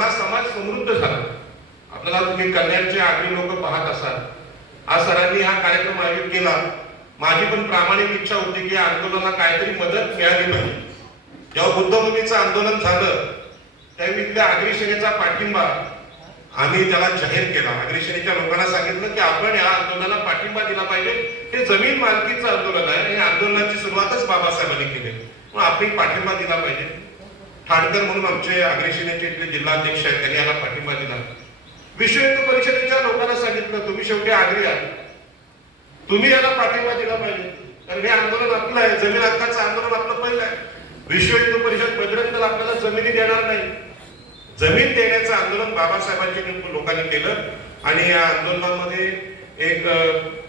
हा समाज समृद्ध झाला. आपल्याला तुम्ही कल्याणचे आगरी लोक पाहत असाल, आज सरांनी हा कार्यक्रम आयोजित केला. माझी पण प्रामाणिक इच्छा होती की आंदोलनाला काहीतरी मदत मिळाली पाहिजे. जेव्हा बुद्धभूमीचं आंदोलन झालं त्यावेळी इथल्या आगरी सेनेचा पाठिंबा आम्ही त्याला जाहीर केला. आगरी सेनेच्या लोकांना सांगितलं की आपण या आंदोलनाला पाठिंबा दिला पाहिजे. हे जमीन मालकीचं आंदोलन आहे. या आंदोलनाची सुरुवातच बाबासाहेबांनी केली, मग आपण पाठिंबा दिला पाहिजे. ठाणकर म्हणून आमचे आगरी सेनेचे इथले जिल्हाध्यक्ष आहेत, त्यांनी याला पाठिंबा दिला. विश्व हिंदू परिषदेच्या लोकांना सांगितलं तुम्ही शेवटी आगरी आहात, तुम्ही याला पाठिंबा दिला पाहिजे, कारण हे आंदोलन आपलं आहे. जमीन हक्काचं आंदोलन आपलं पहिलं आहे. विश्व हिंदू परिषद बजरंग दल आपल्याला जमिनी देणार नाही. जमीन देण्याचं आंदोलन बाबासाहेबांच्या लोकांनी केलं. आणि या आंदोलनामध्ये एक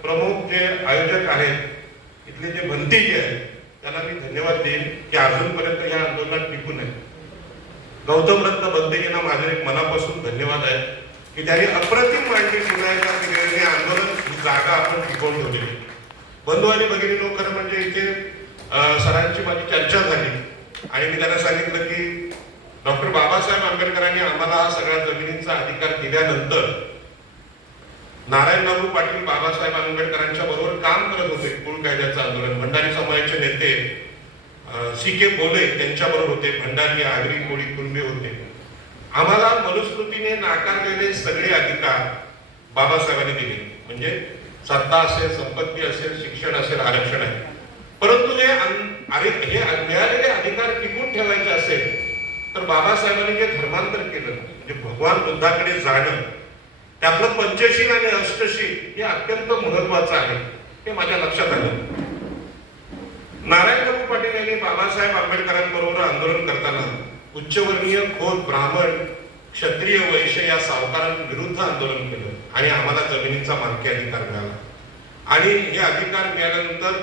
प्रमुख जे आयोजक आहेत इथले जे भंती जे आहेत त्याला मी धन्यवाद देईन की अजूनपर्यंत या आंदोलनात टिकून आहे. गौतम रत्न भंतेजींना माझे एक मनापासून धन्यवाद आहे की त्यांनी अप्रतिम मांडणी पुण्याच्या केलेले आंदोलन ही जागा आपण टिकवून ठेवली. बंधू आणि भगिनींनो, खरं म्हणजे इथे सरांची माझी चर्चा झाली आणि मी त्यांना सांगितलं की डॉक्टर बाबासाहेब आंबेडकरांनी आम्हाला हा सगळा जमिनीचा अधिकार दिल्यानंतर नारायण नागू पाटील बाबासाहेब आंबेडकरांच्या बरोबर काम करत होते. कुळ कायद्याचं आंदोलन भंडारी समाजाचे नेते सी के बोले त्यांच्या बरोबर होते. भंडारी आगरी कोळी कुणबी होते. आम्हाला मनुस्मृतीने नाकारलेले सगळे अधिकार बाबासाहेबांनी दिले, म्हणजे सत्ता असेल, संपत्ती असेल, शिक्षण असेल, आरक्षण आहे. परंतु हे मिळालेले अधिकार टिकून ठेवायचे असेल तर बाबासाहेबांनी जे धर्मांतर केलं, म्हणजे भगवान बुद्धाकडे जाणं, त्यातलं पंचशील आणि अष्टशील हे अत्यंत महत्वाचं आहे. हे माझ्या लक्षात आलं. नारायण नागू पाटील यांनी बाबासाहेब आंबेडकरांबरोबर आंदोलन करताना उच्चवर्णीय खोत ब्राह्मण क्षत्रिय वैश्य या सावकारांविरुद्ध आंदोलन केलं आणि आम्हाला जमिनीचा मालकी अधिकार मिळाला. आणि हे अधिकार मिळाल्यानंतर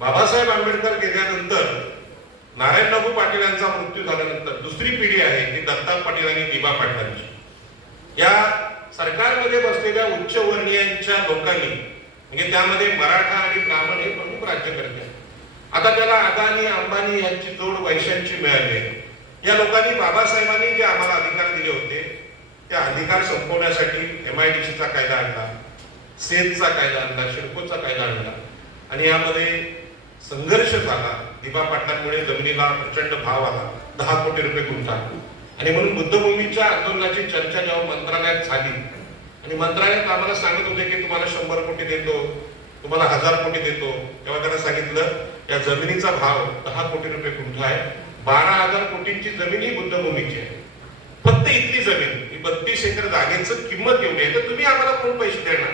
बाबासाहेब आंबेडकर गेल्यानंतर नारायण नागू पाटील यांचा मृत्यू झाल्यानंतर दुसरी पिढी आहे ती दत्ता पाटील आणि दिबा पाटलांची. या सरकारमध्ये बसलेल्या उच्चवर्णीयांच्या लोकांनी, म्हणजे त्यामध्ये मराठा आणि ब्राह्मण हे प्रमुख राज्यकर्ते, आता त्याला अदानी अंबानी यांची जोड वैश्यांची मिळाली. या लोकांनी बाबासाहेबांनी जे आम्हाला अधिकार दिले होते ते अधिकार संपवण्यासाठी MIDC चा कायदा आणला, सेजचा कायदा आणला, शिडकोचा कायदा आणला आणि यामध्ये संघर्ष झाला. दिबा पाटलांमुळे जमिनीला प्रचंड भाव आला, 10 कोटी रुपये गुंठा. आणि म्हणून बुद्धभूमीच्या आंदोलनाची चर्चा जेव्हा मंत्रालयात झाली आणि मंत्रालयात आम्हाला सांगत होते की तुम्हाला 100 कोटी देतो, तुम्हाला 1000 कोटी देतो, तेव्हा त्यांना सांगितलं या जमिनीचा भाव 10 कोटी रुपये गुंठा आहे. 12,000 कोटींची जमीन ही बुद्धभूमीची आहे. फक्त इथली जमीन ही 32 एकर जागेचं किंमत एवढी आहे, तर तुम्ही आम्हाला कोण पैसे देणार?